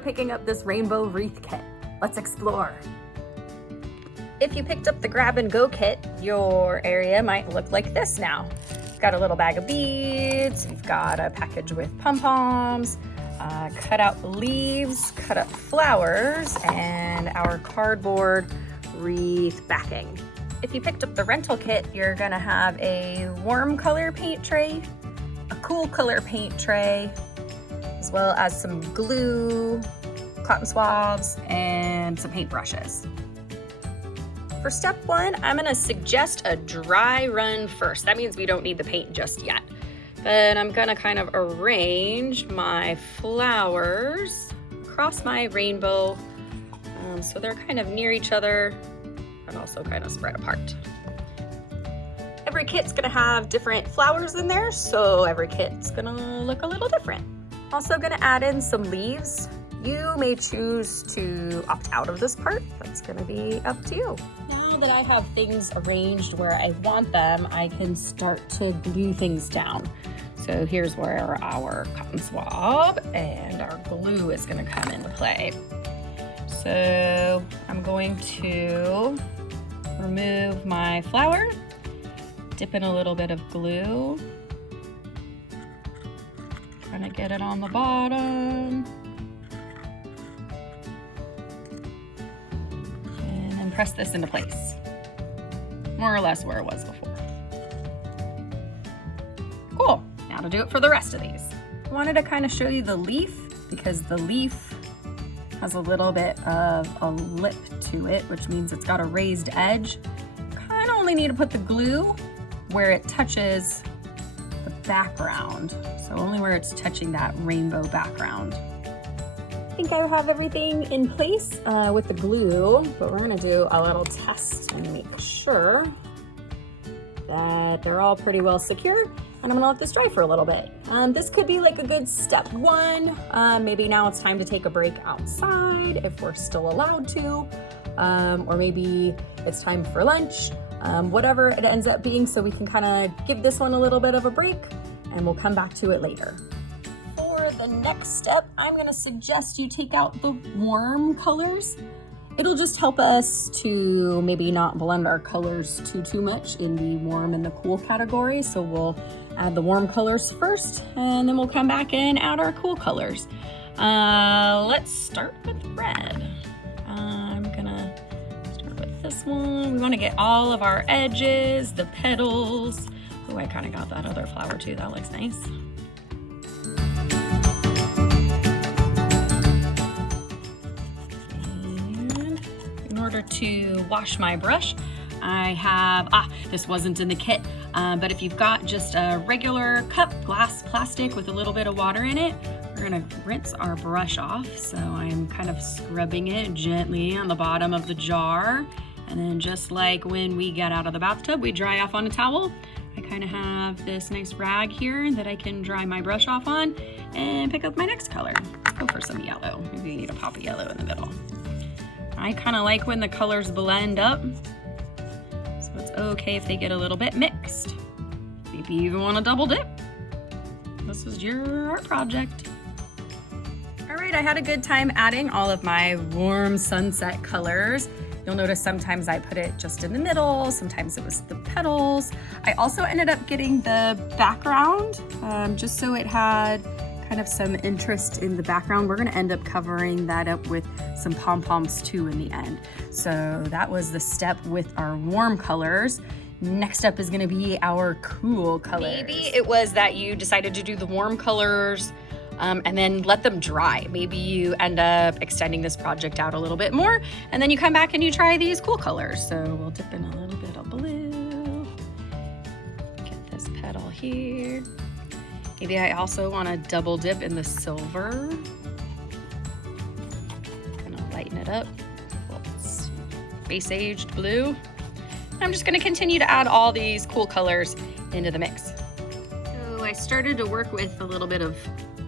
for picking up this rainbow wreath kit. Let's explore. If you picked up the grab and go kit, your area might look like this now. You've got a little bag of beads, you've got a package with pom-poms, cut out leaves, cut up flowers, and our cardboard wreath backing. If you picked up the rental kit, you're gonna have a warm color paint tray, a cool color paint tray, as well as some glue, cotton swabs, and some paintbrushes. For step one, I'm gonna suggest a dry run first. That means we don't need the paint just yet. But I'm gonna kind of arrange my flowers across my rainbow so they're kind of near each other, but also kind of spread apart. Every kit's gonna have different flowers in there, so every kit's gonna look a little different. Also gonna add in some leaves. You may choose to opt out of this part. That's gonna be up to you. Now that I have things arranged where I want them, I can start to glue things down. So here's where our cotton swab and our glue is gonna come into play. So I'm going to remove my flower, dip in a little bit of glue, trying to get it on the bottom. Press this into place, more or less where it was before. Cool, now to do it for the rest of these. I wanted to kind of show you the leaf because the leaf has a little bit of a lip to it, which means it's got a raised edge. Kind of only need to put the glue where it touches the background, so only where it's touching that rainbow background. I think I have everything in place with the glue, but we're gonna do a little test and make sure that they're all pretty well secure, and I'm gonna let this dry for a little bit. This could be like a good step one. Maybe now it's time to take a break outside if we're still allowed to, or maybe it's time for lunch, whatever it ends up being, so we can kind of give this one a little bit of a break and we'll come back to it later. For the next step, I'm gonna suggest you take out the warm colors. It'll just help us to maybe not blend our colors too much in the warm and the cool category. So we'll add the warm colors first, and then we'll come back and add our cool colors. Let's start with red. I'm gonna start with this one. We wanna get all of our edges, the petals. Oh, I kinda got that other flower too, that looks nice. In order to wash my brush, I have, this wasn't in the kit, but if you've got just a regular cup, glass, plastic with a little bit of water in it, we're gonna rinse our brush off. So I'm kind of scrubbing it gently on the bottom of the jar. And then just like when we get out of the bathtub, we dry off on a towel. I kind of have this nice rag here that I can dry my brush off on and pick up my next color. Let's go for some yellow. Maybe we need a pop of yellow in the middle. I kind of like when the colors blend up, so it's okay if they get a little bit mixed. Maybe you even want to double dip. This is your art project. All right, I had a good time adding all of my warm sunset colors. You'll notice sometimes I put it just in the middle, sometimes it was the petals. I also ended up getting the background, just so it had kind of some interest in the background. We're gonna end up covering that up with some pom-poms too in the end. So that was the step with our warm colors. Next up is gonna be our cool colors. Maybe it was that you decided to do the warm colors and then let them dry. Maybe you end up extending this project out a little bit more, and then you come back and you try these cool colors. So we'll dip in a little bit of blue. Get this petal here. Maybe I also want to double dip in the silver. Gonna lighten it up. It's space-aged blue. I'm just gonna continue to add all these cool colors into the mix. So I started to work with a little bit of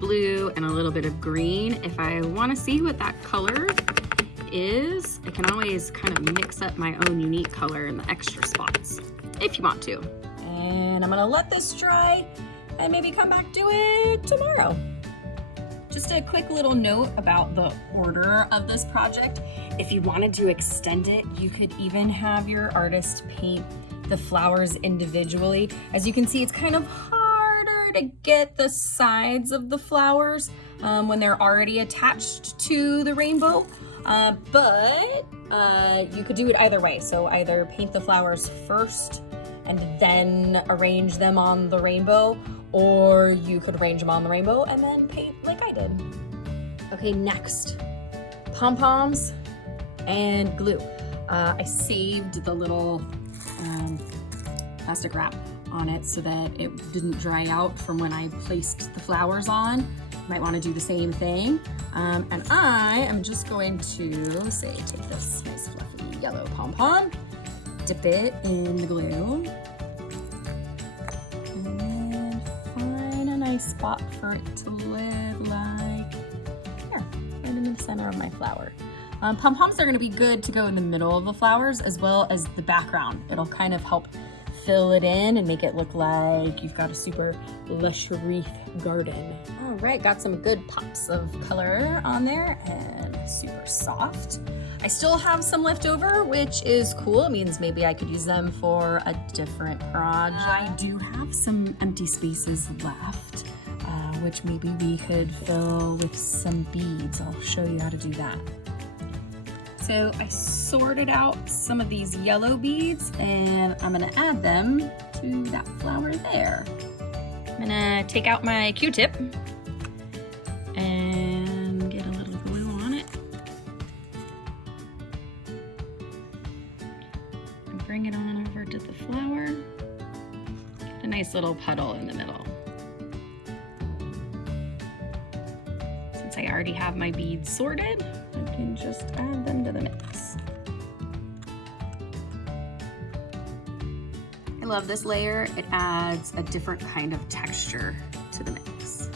blue and a little bit of green. If I want to see what that color is, I can always kind of mix up my own unique color in the extra spots, if you want to. And I'm gonna let this dry and maybe come back to it tomorrow. Just a quick little note about the order of this project. If you wanted to extend it, you could even have your artist paint the flowers individually. As you can see, it's kind of harder to get the sides of the flowers when they're already attached to the rainbow, but you could do it either way. So either paint the flowers first and then arrange them on the rainbow, or you could arrange them on the rainbow and then paint like I did. Okay, next, pom-poms and glue. I saved the little plastic wrap on it so that it didn't dry out from when I placed the flowers on. You might want to do the same thing. And I am just going to take this nice fluffy yellow pom-pom, dip it in the glue, and then find a nice spot for it to live, like here, right in the center of my flower. Pom-poms are going to be good to go in the middle of the flowers as well as the background. It'll kind of help fill it in and make it look like you've got a super lush wreath garden. All right, got some good pops of color on there and super soft. I still have some left over, which is cool. It means maybe I could use them for a different project. I do have some empty spaces left, which maybe we could fill with some beads. I'll show you how to do that. So I sorted out some of these yellow beads and I'm gonna add them to that flower there. I'm gonna take out my Q-tip and get a little glue on it. And bring it on over to the flower. Get a nice little puddle in the middle. Since I already have my beads sorted, I can just add them to the mix. I love this layer. It adds a different kind of texture to the mix.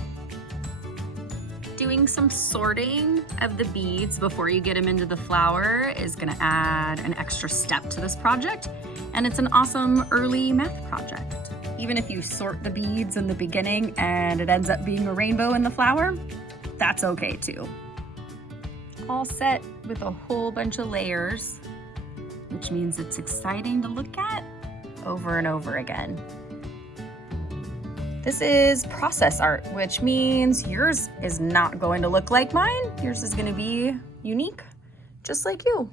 Doing some sorting of the beads before you get them into the flower is gonna add an extra step to this project, and it's an awesome early math project. Even if you sort the beads in the beginning and it ends up being a rainbow in the flower, that's okay too. All set with a whole bunch of layers, which means it's exciting to look at over and over again. This is process art, which means yours is not going to look like mine. Yours is going to be unique, just like you.